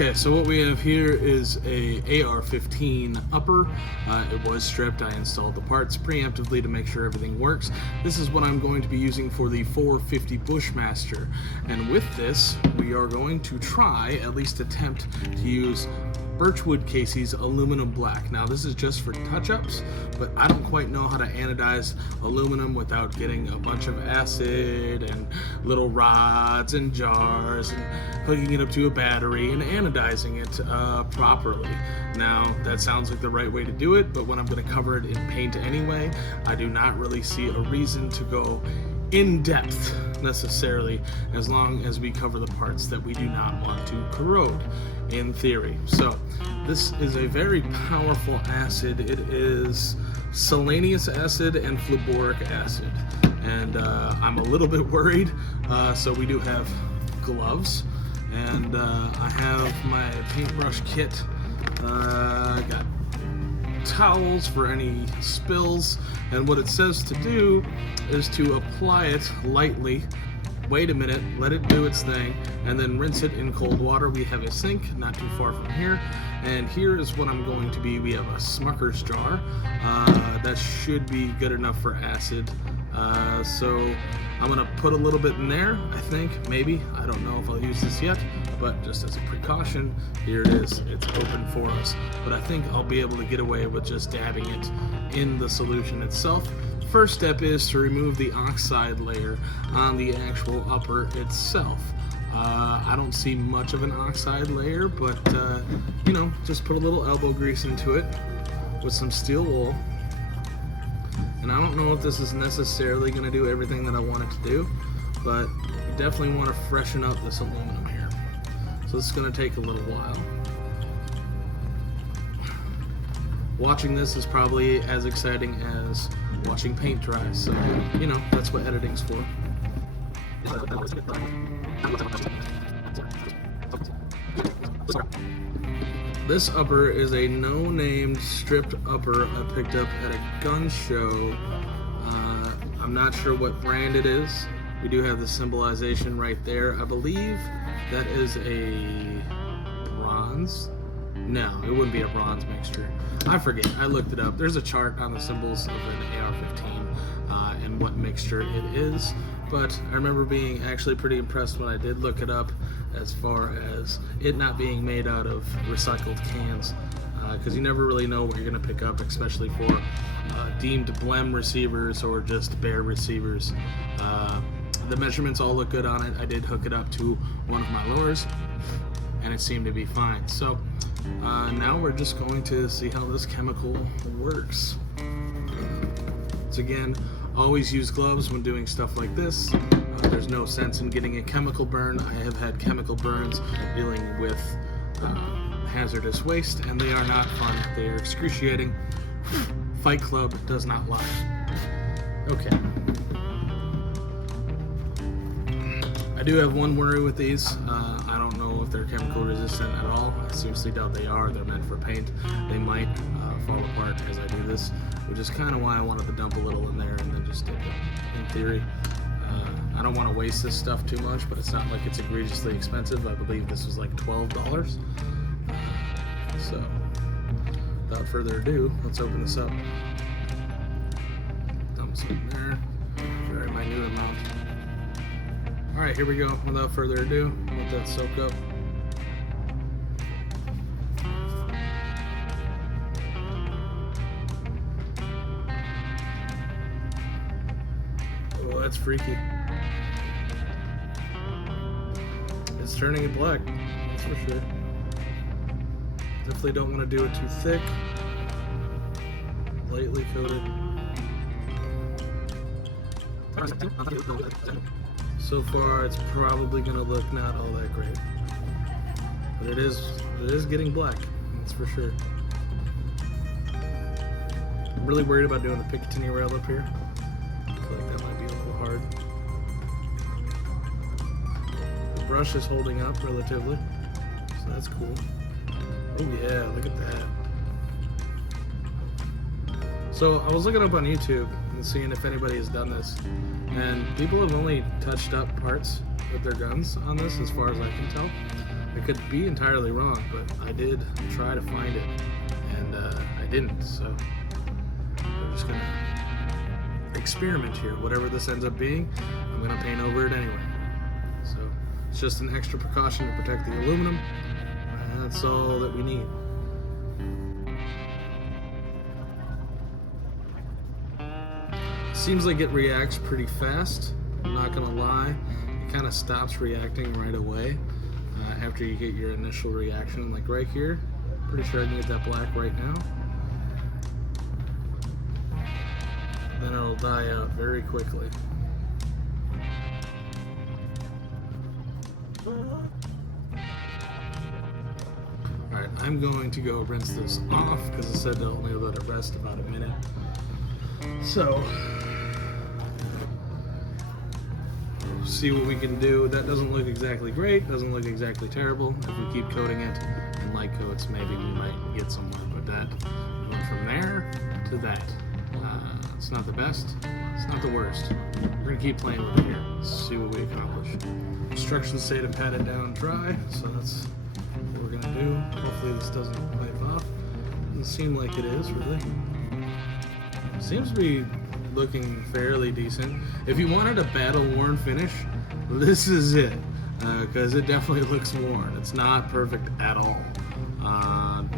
Okay, so what we have here is a AR-15 upper. It was stripped. I installed the parts preemptively to make sure everything works. This is what I'm going to be using for the 450 Bushmaster. And with this, we are going to try, at least attempt, to use Birchwood Casey's aluminum black. Now this is just for touch-ups, but I don't quite know how to anodize aluminum without getting a bunch of acid and little rods and jars and hooking it up to a battery and anodizing it properly. Now that sounds like the right way to do it, but when I'm going to cover it in paint anyway, I do not really see a reason to go in depth necessarily, as long as we cover the parts that we do not want to corrode in theory. So this is a very powerful acid. It is selenious acid and fluoric acid, and I'm a little bit worried. So we do have gloves, and I have my paintbrush kit. I got towels for any spills, and what it says to do is to apply it lightly, wait a minute, let it do its thing, and then rinse it in cold water. We have a sink not too far from here, and here is what I'm going to be. We have a Smucker's jar that should be good enough for acid, so I'm gonna put a little bit in there, I think, maybe. I don't know if I'll use this yet, but just as a precaution, here it is. It's open for us. But I think I'll be able to get away with just dabbing it in the solution itself. First step is to remove the oxide layer on the actual upper itself. I don't see much of an oxide layer, but you know, just put a little elbow grease into it with some steel wool. And I don't know if this is necessarily going to do everything that I want it to do, but you definitely want to freshen up this aluminum here. So this is going to take a little while. Watching this is probably as exciting as watching paint dry, so you know, that's what editing's for. This upper is a no-named stripped upper I picked up at a gun show. I'm not sure what brand it is. We do have the symbolization right there. I believe that is a bronze. No, it wouldn't be a bronze mixture. I forget. I looked it up. There's a chart on the symbols of an AR-15 and what mixture it is. But I remember being actually pretty impressed when I did look it up, as far as it not being made out of recycled cans, because you never really know what you're going to pick up, especially for deemed blem receivers or just bare receivers. The measurements all look good on it. I did hook it up to one of my lures, and it seemed to be fine. So now we're just going to see how this chemical works. So again, always use gloves when doing stuff like this. There's no sense in getting a chemical burn. I have had chemical burns dealing with hazardous waste, and they are not fun. They are excruciating. Fight Club does not lie. Okay. I do have one worry with these. I don't know if they're chemical resistant at all. I seriously doubt they are. They're meant for paint. They might fall apart as I do this, which is kind of why I wanted to dump a little in there and then just dip it. In theory, I don't want to waste this stuff too much, but it's not like it's egregiously expensive. I believe this was like $12. So, without further ado, let's open this up. Dump some in there. Very minute amount. Alright, here we go. Without further ado, let that soak up. Oh, that's freaky. It's turning it black, that's for sure. Definitely don't want to do it too thick. Lightly coated. So far, it's probably going to look not all that great, but it is getting black, that's for sure. I'm really worried about doing the Picatinny rail up here. I feel like that might be a little hard. The brush is holding up relatively, so that's cool. Oh yeah, look at that. So I was looking up on YouTube and seeing if anybody has done this, and people have only touched up parts with their guns on this, as far as I can tell. I could be entirely wrong, but I did try to find it, and I didn't, so we're just gonna experiment here. Whatever this ends up being, I'm gonna paint over it anyway. So it's just an extra precaution to protect the aluminum. That's all that we need. Seems like it reacts pretty fast. I'm not gonna lie. It kind of stops reacting right away after you get your initial reaction. Like right here, pretty sure I can get that black right now. Then it'll die out very quickly. Alright, I'm going to go rinse this off because it said to only let it rest about a minute. So, see what we can do. That doesn't look exactly great, doesn't look exactly terrible. If we keep coating it in light coats, maybe we might get somewhere. But that went from there to that. It's not the best, it's not the worst. We're gonna keep playing with it here. Let's see what we accomplish. Instructions say to pat it down dry, so that's what we're gonna do. Hopefully this doesn't wipe off. Doesn't seem like it is, really. Seems to be looking fairly decent. If you wanted a battle-worn finish, this is it, because it definitely looks worn. It's not perfect at all.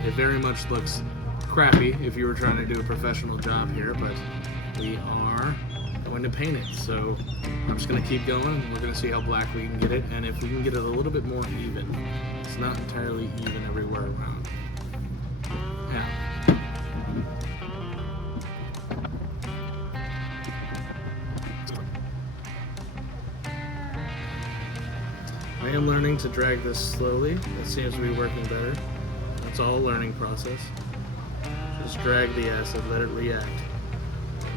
It very much looks crappy if you were trying to do a professional job here, but we are going to paint it. So I'm just going to keep going, and we're going to see how black we can get it, and if we can get it a little bit more even. It's not entirely even everywhere around. Yeah. I am learning to drag this slowly. It seems to be working better. It's all a learning process. Just drag the acid, let it react.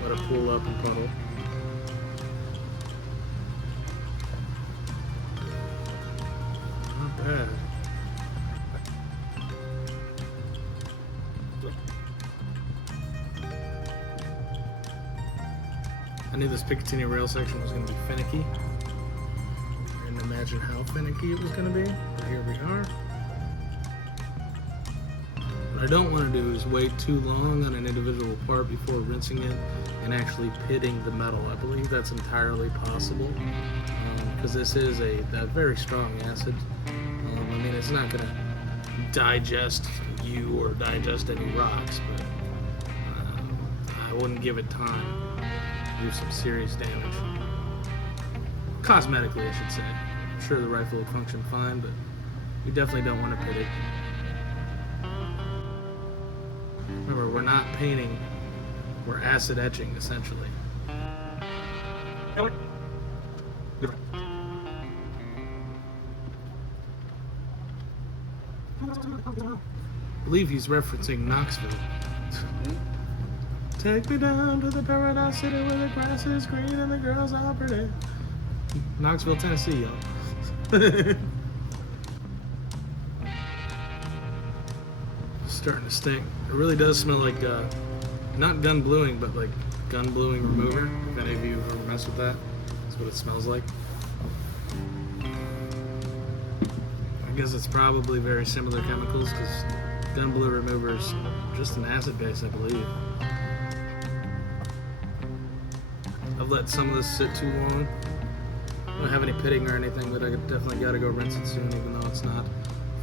Let it pool up and puddle. Not bad. I knew this Picatinny rail section was going to be finicky. I didn't imagine how finicky it was going to be, but here we are. What I don't want to do is wait too long on an individual part before rinsing it and actually pitting the metal. I believe that's entirely possible because this is a very strong acid. I mean, it's not going to digest you or digest any rocks, but I wouldn't give it time to do some serious damage. Cosmetically, I should say. I'm sure the rifle would function fine, but we definitely don't want to pit it. Remember, we're not painting, we're acid etching, essentially. I believe he's referencing Knoxville. Take me down to the paradise city where the grass is green and the girls are pretty. Knoxville, Tennessee, y'all. Starting to stink. It really does smell like, not gun bluing, but like gun bluing remover. If any of you have ever messed with that, that's what it smells like. I guess it's probably very similar chemicals because gun blue remover is just an acid base, I believe. I've let some of this sit too long. I don't have any pitting or anything, but I definitely got to go rinse it soon, even though it's not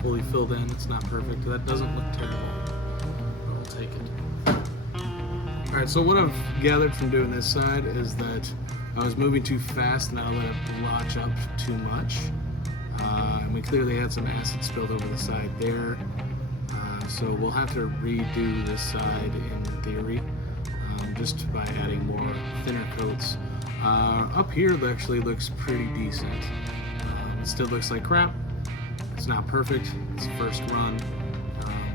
fully filled in. It's not perfect. That doesn't look terrible. I'll take it. Alright, so what I've gathered from doing this side is that I was moving too fast and I let it blotch up too much. And we clearly had some acid spilled over the side there. So we'll have to redo this side in theory, just by adding more thinner coats. Up here it actually looks pretty decent. It still looks like crap. It's not perfect. It's the first run,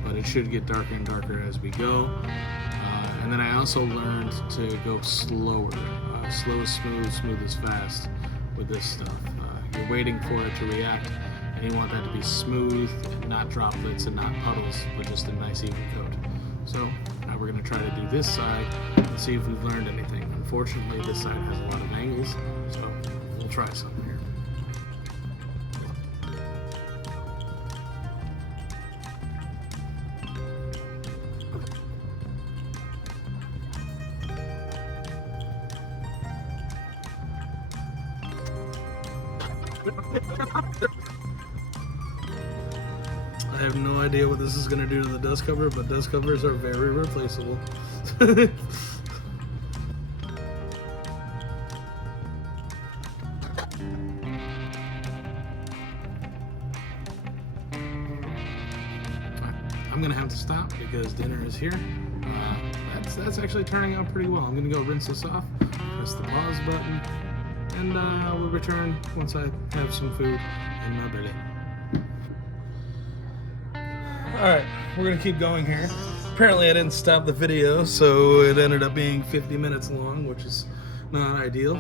but it should get darker and darker as we go. And then I also learned to go slower. Slow is smooth, smooth is fast with this stuff. You're waiting for it to react, and you want that to be smooth and not droplets and not puddles, but just a nice even coat. So now we're going to try to do this side and see if we've learned anything. Unfortunately, this side has a lot of angles, so we'll try some here. I have no idea what this is going to do to the dust cover, but dust covers are very replaceable. I'm going to have to stop because dinner is here. That's actually turning out pretty well. I'm going to go rinse this off, press the pause button, and I will return once I have some food in my belly. Alright, we're going to keep going here. Apparently I didn't stop the video, so it ended up being 50 minutes long, which is not ideal.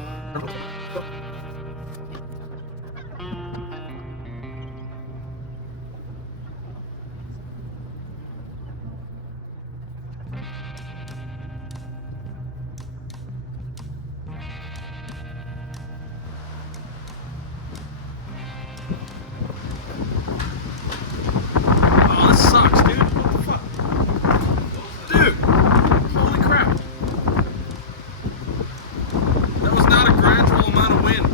Oh, this sucks, dude. What the fuck? Dude! Holy crap. That was not a gradual amount of wind.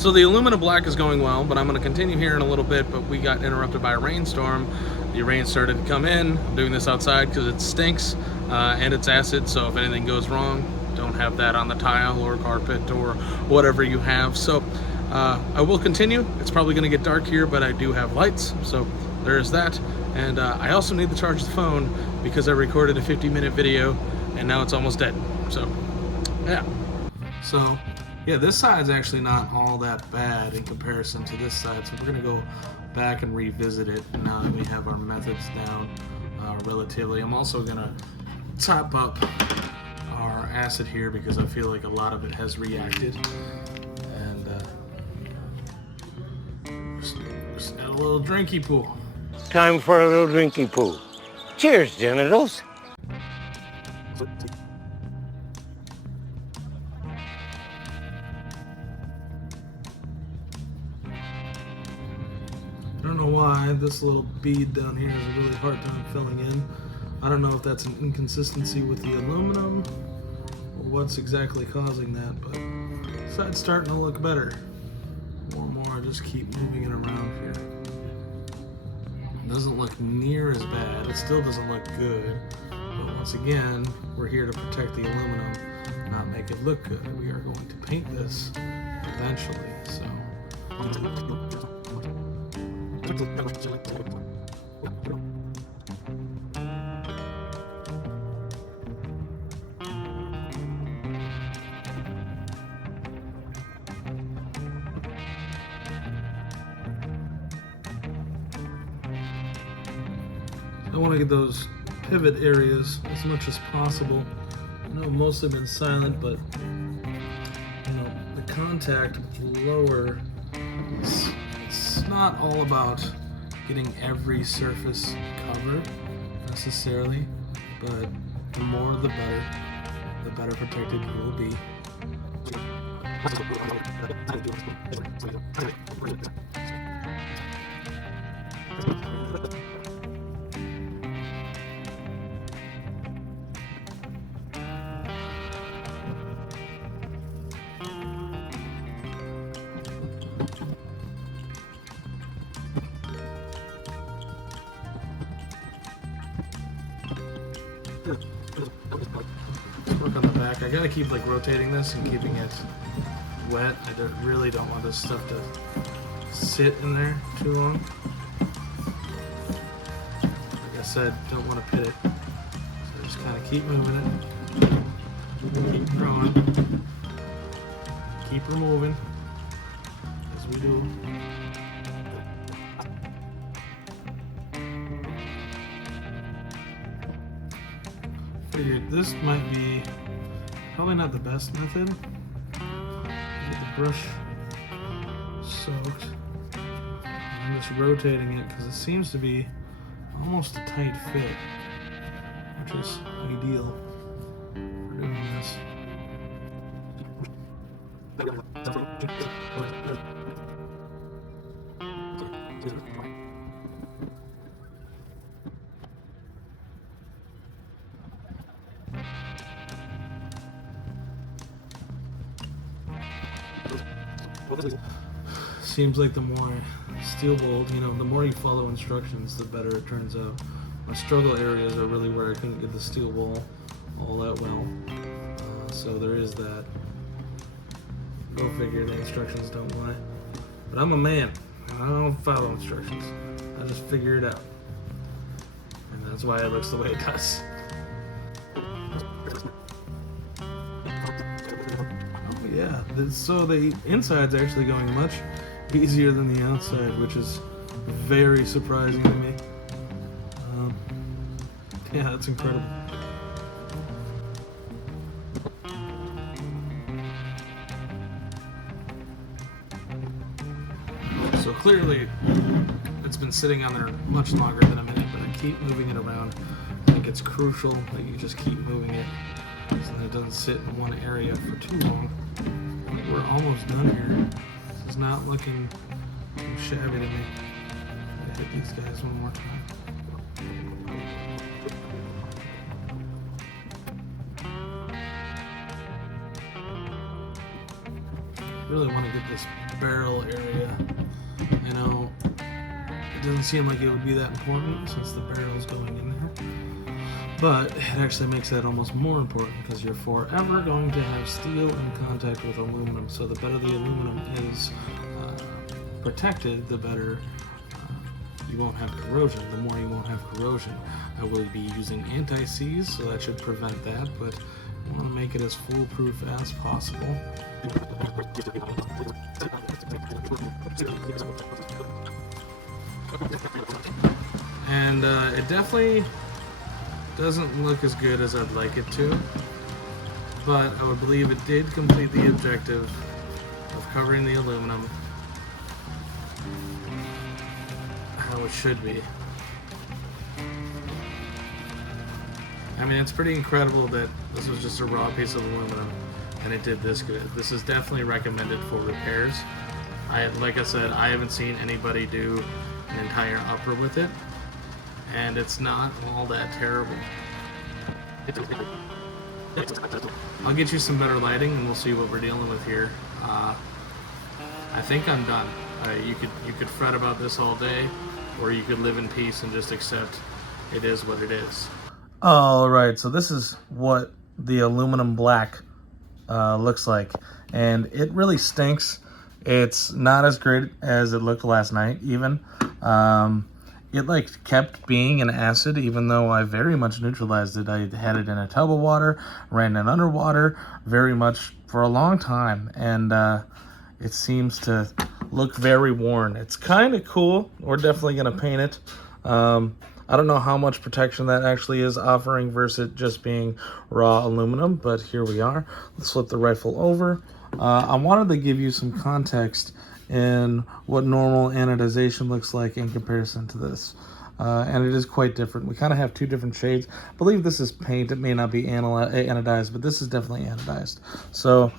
So the aluminum black is going well, but I'm going to continue here in a little bit, but we got interrupted by a rainstorm. The rain started to come in. I'm doing this outside because it stinks and it's acid, so if anything goes wrong, don't have that on the tile or carpet or whatever you have. So I will continue. It's probably going to get dark here, but I do have lights, so there's that. And I also need to charge the phone because I recorded a 50-minute video and now it's almost dead. So yeah. So yeah, this side's actually not all that bad in comparison to this side, so we're going to go back and revisit it now that we have our methods down relatively. I'm also going to top up our acid here because I feel like a lot of it has reacted. And just got a little drinky pool. Time for a little drinky pool. Cheers, genitals. I don't know why this little bead down here has a really hard time filling in. I don't know if that's an inconsistency with the aluminum or what's exactly causing that, but the side's starting to look better. More and more, I just keep moving it around here. It doesn't look near as bad. It still doesn't look good. But once again, we're here to protect the aluminum, not make it look good. We are going to paint this eventually, so. I want to get those pivot areas as much as possible. I know most have been silent, but you know, the contact with the lower, it's not all about getting every surface covered necessarily, but the more the better protected you will be. Work on the back. I gotta keep like rotating this and keeping it wet. I really don't want this stuff to sit in there too long. Like I said, don't want to pit it. So just kind of keep moving it. Keep growing. Keep removing as we do. Figured this might be probably not the best method. Get the brush soaked. I'm just rotating it because it seems to be almost a tight fit, which is ideal for doing this. Seems like the more I steel bolt, you know, the more you follow instructions, the better it turns out. My struggle areas are really where I couldn't get the steel ball all that well. So there is that. Go figure, the instructions don't lie. But I'm a man. I don't follow instructions. I just figure it out. And that's why it looks the way it does. Oh yeah, so the inside's actually going much easier than the outside, which is very surprising to me. Yeah, that's incredible. So clearly, it's been sitting on there much longer than a minute, but I keep moving it around. I think it's crucial that you just keep moving it so that it doesn't sit in one area for too long. We're almost done here. This is not looking shabby to me. I'm gonna hit these guys one more time. Really want to get this barrel area. I know it doesn't seem like it would be that important since the barrel is going in there, but it actually makes that almost more important because you're forever going to have steel in contact with aluminum. So the better the aluminum is protected, the better you won't have corrosion. The more you won't have corrosion. I will be using anti-seize, so that should prevent that, but I want to make it as foolproof as possible. And it definitely doesn't look as good as I'd like it to, but I would believe it did complete the objective of covering the aluminum how it should be. I mean, it's pretty incredible that this was just a raw piece of aluminum and it did this good. This is definitely recommended for repairs. Like I said, I haven't seen anybody do an entire upper with it, and it's not all that terrible. I'll get you some better lighting and we'll see what we're dealing with here. I think I'm done. You could fret about this all day, or you could live in peace and just accept it is what it is. All right, so this is what the aluminum black looks like, and it really stinks. It's not as great as it looked last night, even. It like kept being an acid, even though I very much neutralized it. I had it in a tub of water, ran it underwater very much for a long time, and it seems to look very worn. It's kind of cool. We're definitely going to paint it. I don't know how much protection that actually is offering versus it just being raw aluminum, but here we are. Let's flip the rifle over. I wanted to give you some context in what normal anodization looks like in comparison to this. And it is quite different. We kind of have two different shades. I believe this is paint. It may not be anodized, but this is definitely anodized. So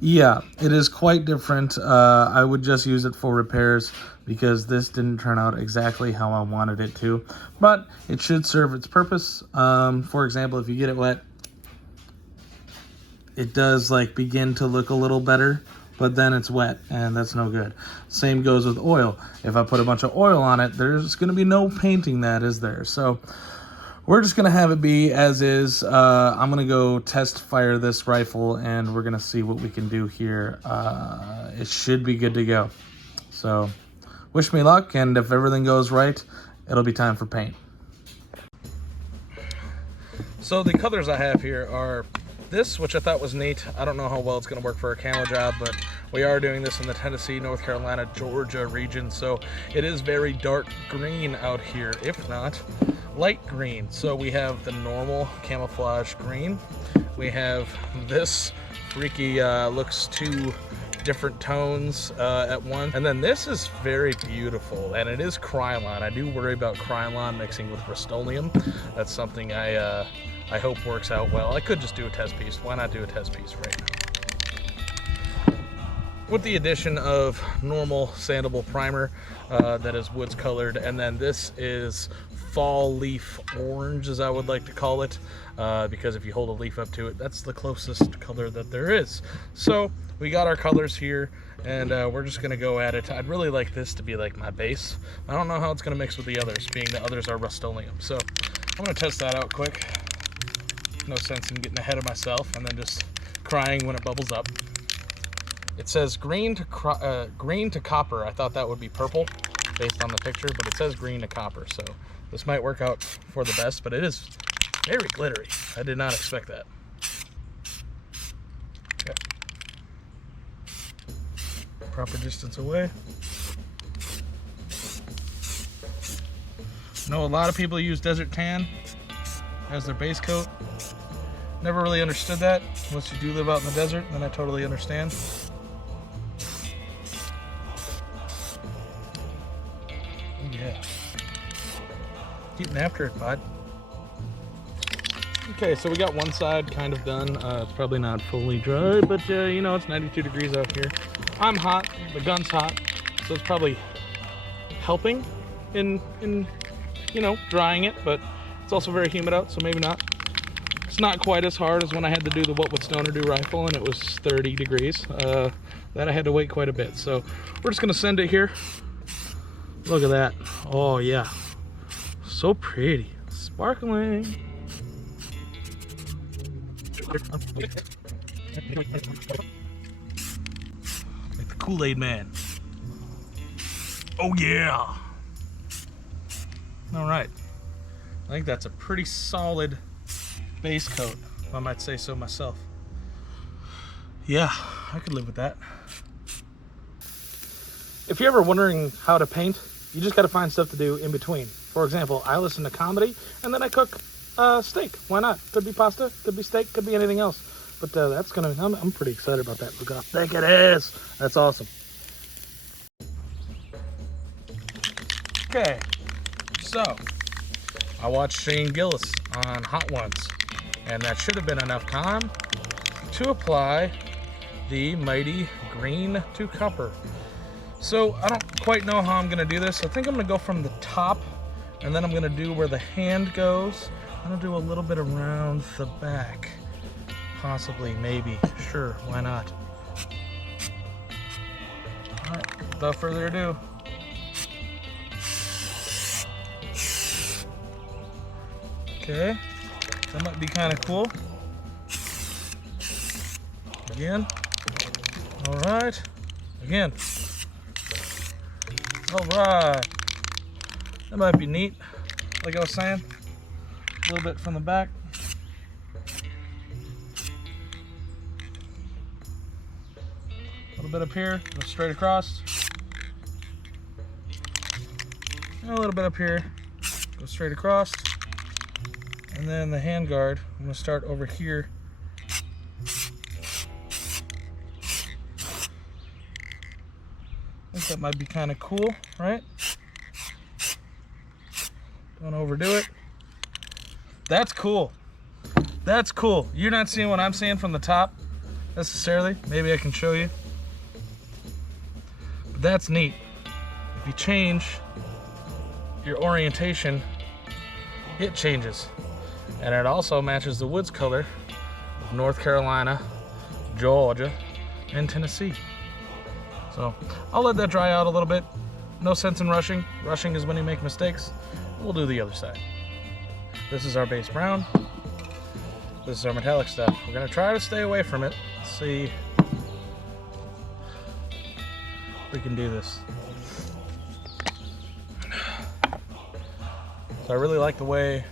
yeah, it is quite different. I would just use it for repairs because this didn't turn out exactly how I wanted it to, but it should serve its purpose. For example, if you get it wet, it does like begin to look a little better, but then it's wet and that's no good. Same goes with oil. If I put a bunch of oil on it, there's going to be no painting that, is there? So we're just going to have it be as is. I'm going to go test fire this rifle and we're going to see what we can do here. It should be good to go. So wish me luck, and if everything goes right, it'll be time for paint. So the colors I have here are this, which I thought was neat. I don't know how well it's going to work for a camo job, but we are doing this in the Tennessee, North Carolina, Georgia region, so it is very dark green out here, if not light green. So we have the normal camouflage green. We have this freaky, looks two different tones at once. And then this is very beautiful, and it is Krylon. I do worry about Krylon mixing with Rust-Oleum. That's something I hope works out well. I could just do a test piece. Why not do a test piece right now? With the addition of normal sandable primer that is woods colored, and then this is fall leaf orange, as I would like to call it, because if you hold a leaf up to it, that's the closest color that there is. So we got our colors here, and we're just gonna go at it. I'd really like this to be like my base. I don't know how it's gonna mix with the others, being the others are Rust-Oleum. So I'm gonna test that out quick. No sense in getting ahead of myself and then just crying when it bubbles up. It says green to copper. I thought that would be purple based on the picture, but it says green to copper. So this might work out for the best, but it is very glittery. I did not expect that. Okay. Proper distance away. I know a lot of people use Desert Tan as their base coat. Never really understood that. Unless you do live out in the desert, then I totally understand. Oh yeah. Getting after it, bud. Okay, so we got one side kind of done. It's probably not fully dry, but you know, it's 92 degrees out here. I'm hot, the gun's hot, so it's probably helping in you know, drying it, but it's also very humid out, so maybe not. It's not quite as hard as when I had to do the What Would Stoner Do rifle and it was 30 degrees. That I had to wait quite a bit. So we're just gonna send it here. Look at that. Oh yeah. So pretty. Sparkling. Like the Kool-Aid Man. Oh yeah. All right. I think that's a pretty solid base coat, if I might say so myself. Yeah, I could live with that. If you're ever wondering how to paint, you just got to find stuff to do in between. For example, I listen to comedy and then I cook steak. Why not? Could be pasta, could be steak, could be anything else. But that's gonna. I'm pretty excited about that. Look how thick it is. That's awesome. Okay, so I watched Shane Gillis on Hot Ones, and that should have been enough time to apply the mighty green to copper. So I don't quite know how I'm gonna do this. I think I'm gonna go from the top, and then I'm gonna do where the hand goes. I'm gonna do a little bit around the back. Possibly, maybe, sure, why not? All right, without further ado. Okay, that might be kind of cool. Again. All right. Again. All right. That might be neat. Like I was saying, a little bit from the back. A little bit up here, go straight across. And a little bit up here, go straight across. And then the handguard, I'm going to start over here. I think that might be kind of cool, right? Don't overdo it. That's cool. That's cool. You're not seeing what I'm seeing from the top necessarily. Maybe I can show you. But that's neat. If you change your orientation, it changes. And it also matches the woods color of North Carolina, Georgia, and Tennessee. So I'll let that dry out a little bit. No sense in rushing. Rushing is when you make mistakes. We'll do the other side. This is our base brown. This is our metallic stuff. We're gonna try to stay away from it. Let's see if we can do this. So I really like the way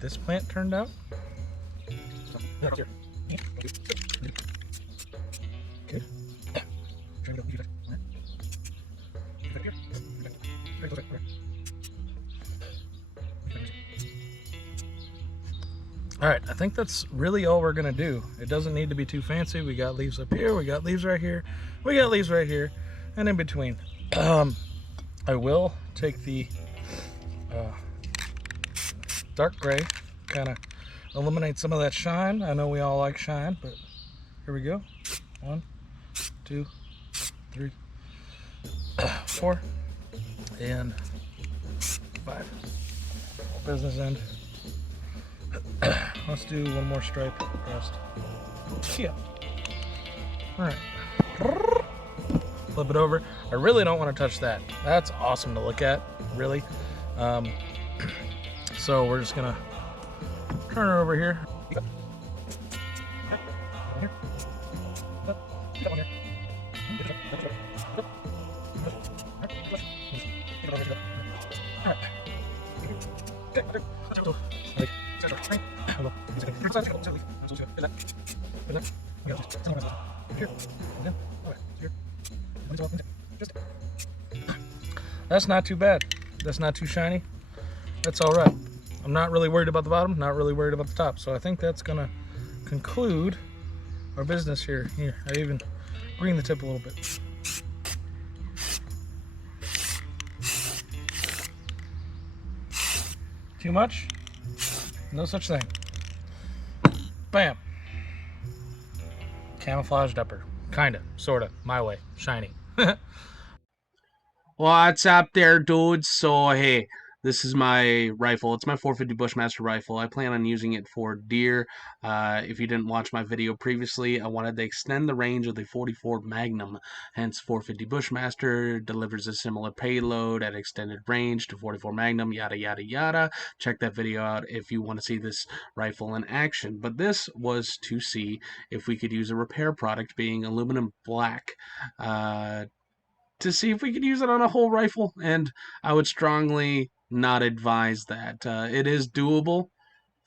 this plant turned out. Okay. All right, I think that's really all we're gonna do. It doesn't need to be too fancy. We got leaves up here, we got leaves right here, we got leaves right here, and in between. I will take the dark gray, kind of eliminate some of that shine. I know we all like shine, but here we go. 1, 2, 3, 4, and 5. business end. Let's do one more stripe rest. Yeah. Alright. Flip it over. I really don't want to touch that. That's awesome to look at, really. So we're just gonna turn her over here. That's not too bad. That's not too shiny. That's all right. I'm not really worried about the bottom, not really worried about the top. So I think that's gonna conclude our business here. Here, I even green the tip a little bit. Too much? No such thing. Bam. Camouflaged upper. Kinda, sorta, my way. Shiny. What's up there, dudes? So, hey, this is my rifle. It's my 450 Bushmaster rifle. I plan on using it for deer. If you didn't watch my video previously, I wanted to extend the range of the 44 Magnum. Hence, 450 Bushmaster delivers a similar payload at extended range to 44 Magnum, yada, yada, yada. Check that video out if you want to see this rifle in action. But this was to see if we could use a repair product being aluminum black. To see if we could use it on a whole rifle, and I would strongly not advise that. It is doable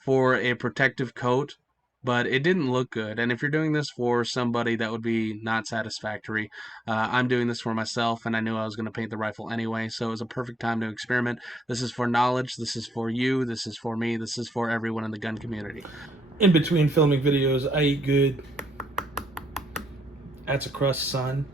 for a protective coat, but it didn't look good. And if you're doing this for somebody, that would be not satisfactory. I'm doing this for myself, and I knew I was going to paint the rifle anyway, so it was a perfect time to experiment. This is for knowledge, this is for you, this is for me, this is for everyone in the gun community. In between filming videos, I eat good. That's a crust, son.